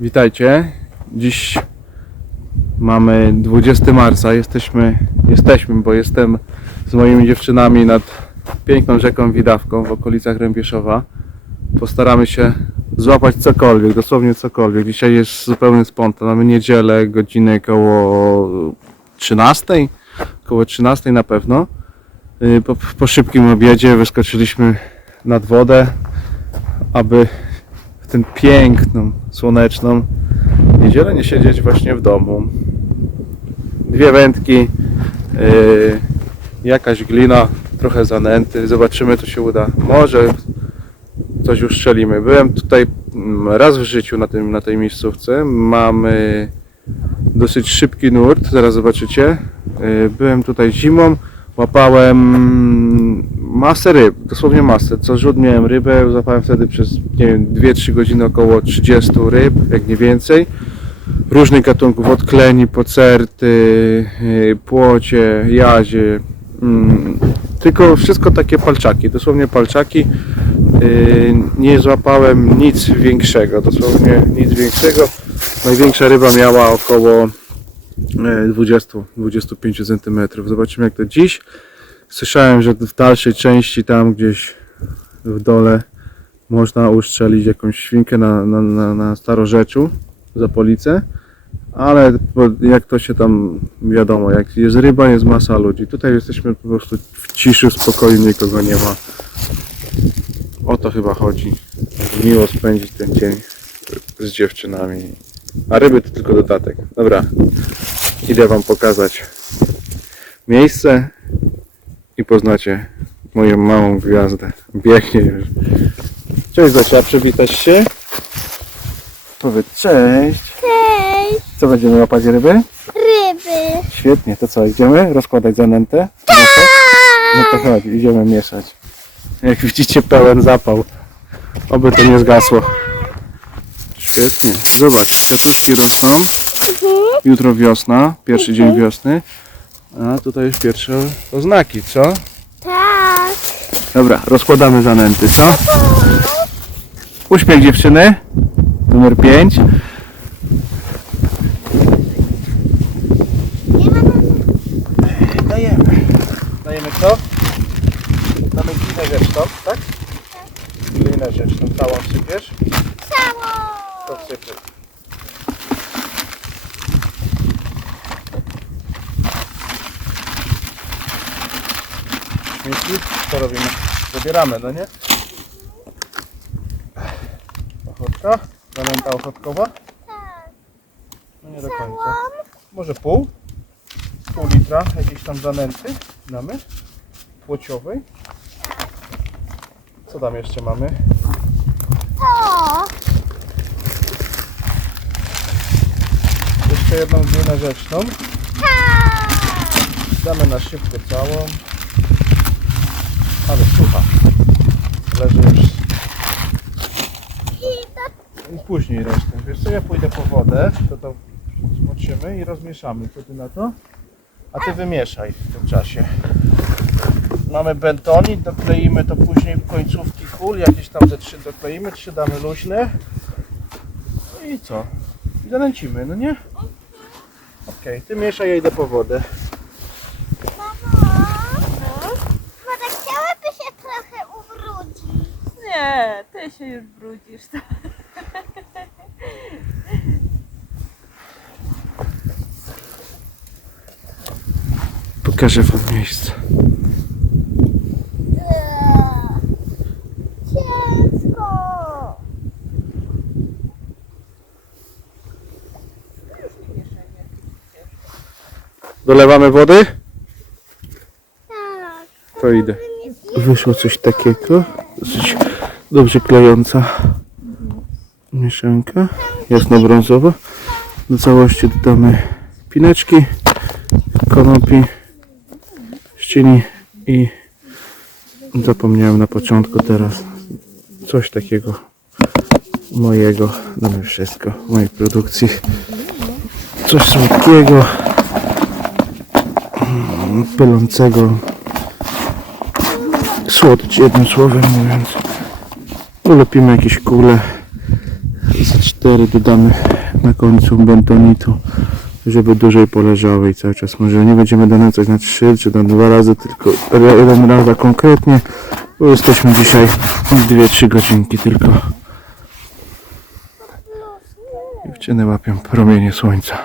Witajcie. Dziś mamy 20 marca. Jesteśmy, jesteśmy, bo jestem z moimi dziewczynami nad piękną rzeką Widawką w okolicach Rębieszowa. Postaramy się złapać cokolwiek, dosłownie cokolwiek. Dzisiaj jest zupełny spontan. Mamy niedzielę, godziny koło 13, koło 13 na pewno. Y, Po, po szybkim obiedzie wyskoczyliśmy nad wodę, aby tę piękną, słoneczną niedzielę nie siedzieć właśnie w domu. Dwie wędki, yy, jakaś glina, trochę zanęty. Zobaczymy, co się uda. Może coś ustrzelimy. Byłem tutaj mm, raz w życiu na, tym, na tej miejscówce. Mamy dosyć szybki nurt, zaraz zobaczycie. Yy, Byłem tutaj zimą, łapałem masę ryb, dosłownie masę. Co rzut miałem rybę, złapałem wtedy przez nie wiem, 2-3 godziny około 30 ryb, jak nie więcej. Różnych gatunków, od kleni, pocerty, yy, płocie, jazie. Mm, Tylko wszystko takie palczaki, dosłownie palczaki. Yy, Nie złapałem nic większego, dosłownie nic większego. Największa ryba miała około e, 20-25 cm. Zobaczymy jak to dziś. Słyszałem, że w dalszej części tam gdzieś w dole można uszczelić jakąś świnkę na, na, na, na starorzeczu za policę. Ale jak to się tam wiadomo, jak jest ryba, jest masa ludzi. Tutaj jesteśmy po prostu w ciszy, w spokoju, nikogo nie ma. O to chyba chodzi. Miło spędzić ten dzień z dziewczynami. A ryby to tylko dodatek. Dobra, idę Wam pokazać miejsce i poznacie moją małą gwiazdę. Biegnie już. Cześć Zosia, przywitasz się? Powiedz cześć. Cześć, Co będziemy łapać ryby? ryby. Świetnie, to co, idziemy rozkładać zanętę? Mieszać? No to chodź, idziemy mieszać. Jak widzicie pełen zapał. Oby to nie zgasło. Świetnie. Zobacz, kwiatuszki rosną. Jutro wiosna, pierwszy dzień wiosny. A tutaj już pierwsze oznaki, co? Tak. Dobra, rozkładamy zanęty, co? Uśmiech dziewczyny. Numer 5. Nie ma Dajemy. Dajemy co? Damy glinę rzeczną, tak? Glinę rzeczną. Całą sypiesz? cało. To sypy. Śmieci? Co robimy? Zabieramy, no nie? Ochotka? Zanęta ochotkowa? Tak. No nie do końca. Może pół? Pół litra jakiejś tam zanęty damy? Płociowej. Co tam jeszcze mamy? To. Jeszcze jedną glinę rzeczną. Tak. Damy na szybko całą. Ale sucha. Leży już. I później resztę. Wiesz co, ja pójdę po wodę, to to zmoczymy i rozmieszamy. Co ty na to? A ty wymieszaj w tym czasie. Mamy bentonik, dokleimy to później końcówki kul, jakieś tam ze trzy dokleimy, trzy damy luźne. No i co? I zanęcimy, no nie? Okej, ty mieszaj, ja idę po wodę. mamo. Woda chciałaby się trochę ubrudzić. Nie, ty się już brudzisz. Pokażę wam miejsce. Ciężko. Dolewamy wody? Tak. To idę. Wyszło coś takiego. Dosyć dobrze klejąca mieszanka. Jasno-brązowa. Do całości dodamy pineczki, konopi, ścieni i zapomniałem na początku teraz coś takiego mojego, damy wszystko, mojej produkcji. Coś słodkiego, mm, pylącego, słodycz jednym słowem mówiąc. Ulepimy jakieś kule z cztery dodamy na końcu bentonitu, żeby dłużej poleżały i cały czas może nie będziemy donęcać na trzy czy na dwa razy, tylko jeden raz konkretnie, bo jesteśmy dzisiaj 2-3 godzinki tylko. Dziewczyny łapią promienie słońca.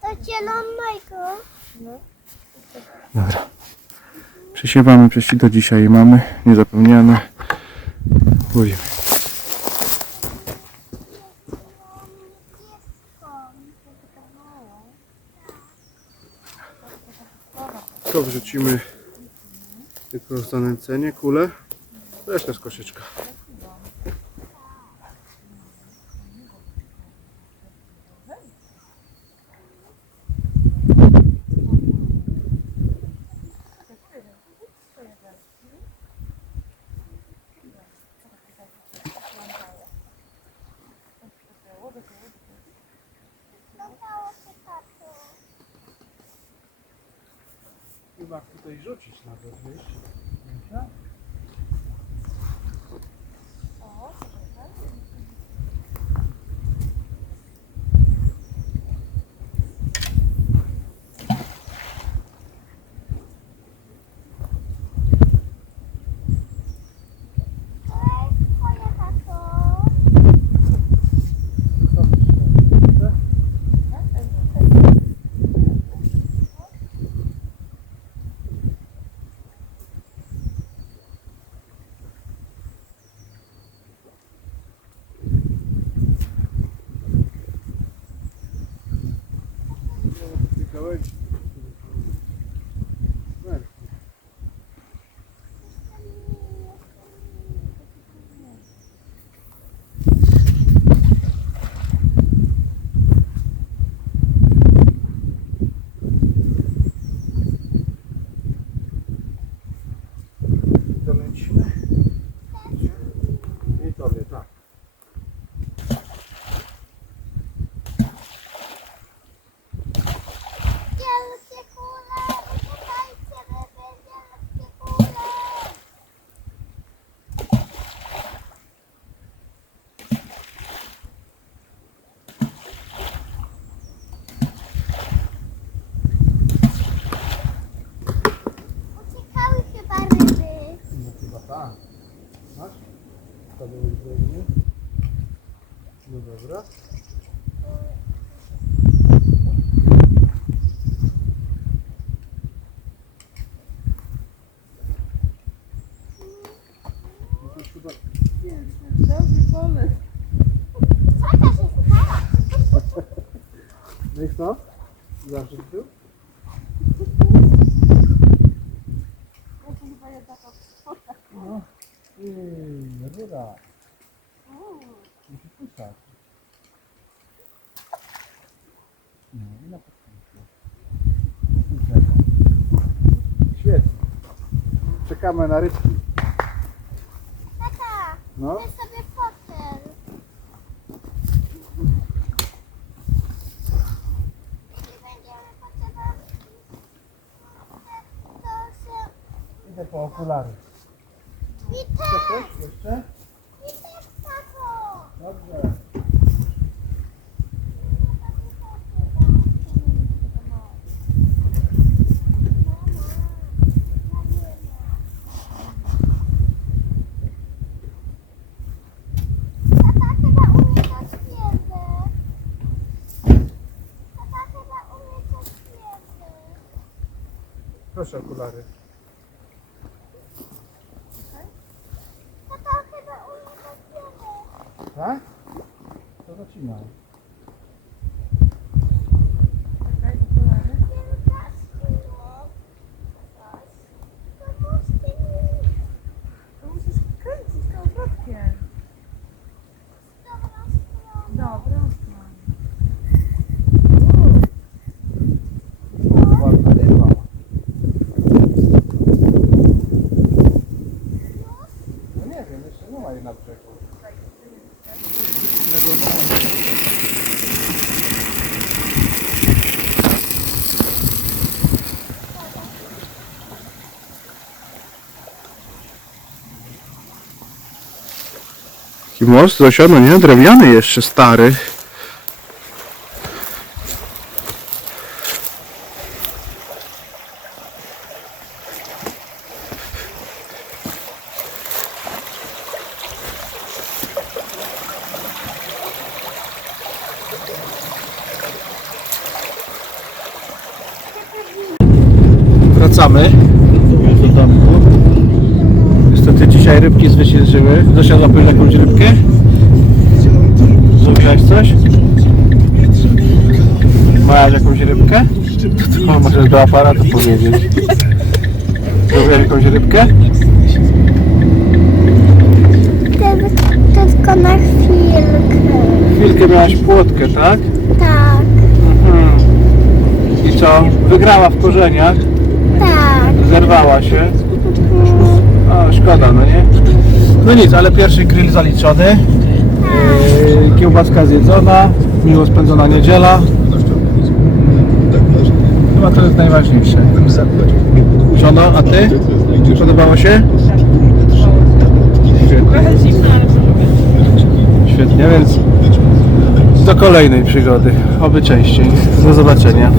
To zielonego. Dobra. Przesiewamy przez do dzisiaj mamy, niezapomniane. Mówimy. To wrzucimy tylko zanęcenie, kulę. Reszta z koszyczka. Chyba tutaj rzucić nawet, wiesz? To George. Stało? No i co? Zawsze był? No. Ej, rura. Musi puszczać. No i na początku. Świetnie. Czekamy na rybki. Tata, No. weź sobie fotel. Jeśli będziemy potrzebować, to się... Idę po okulary. Witek! Chcesz jeszcze? Witek, tato! Dobrze. Tata chyba umie coś wierzy. Tata chyba umie coś wierzy. Proszę okulary. Tata chyba wierzy. Tak? To. Czekaj, okulary. To musisz kręcić kołowrotkiem. Dobra, Ładna ryba. No nie wiem, jeszcze nie ma jej na brzegu. Taki most, Zosia, no nie? Drewniany jeszcze, stary. Wracamy dzisiaj rybki zwyciężyły. Zosia złapałeś jakąś rybkę? Złapałeś coś? Masz jakąś rybkę? O, możesz do aparatu powiedzieć. Złapałeś jakąś rybkę? Tylko na chwilkę. Chwilkę miałaś płotkę, tak? Tak, Mhm. I co? Wygrała w korzeniach? tak. Zerwała się? No nie? No nic, ale pierwszy grill zaliczony. Yy, Kiełbaska zjedzona, miło spędzona niedziela. Chyba to jest najważniejsze. Żono, a ty? Podobało się? Świetnie. Świetnie, więc do kolejnej przygody. Oby częściej. Do zobaczenia.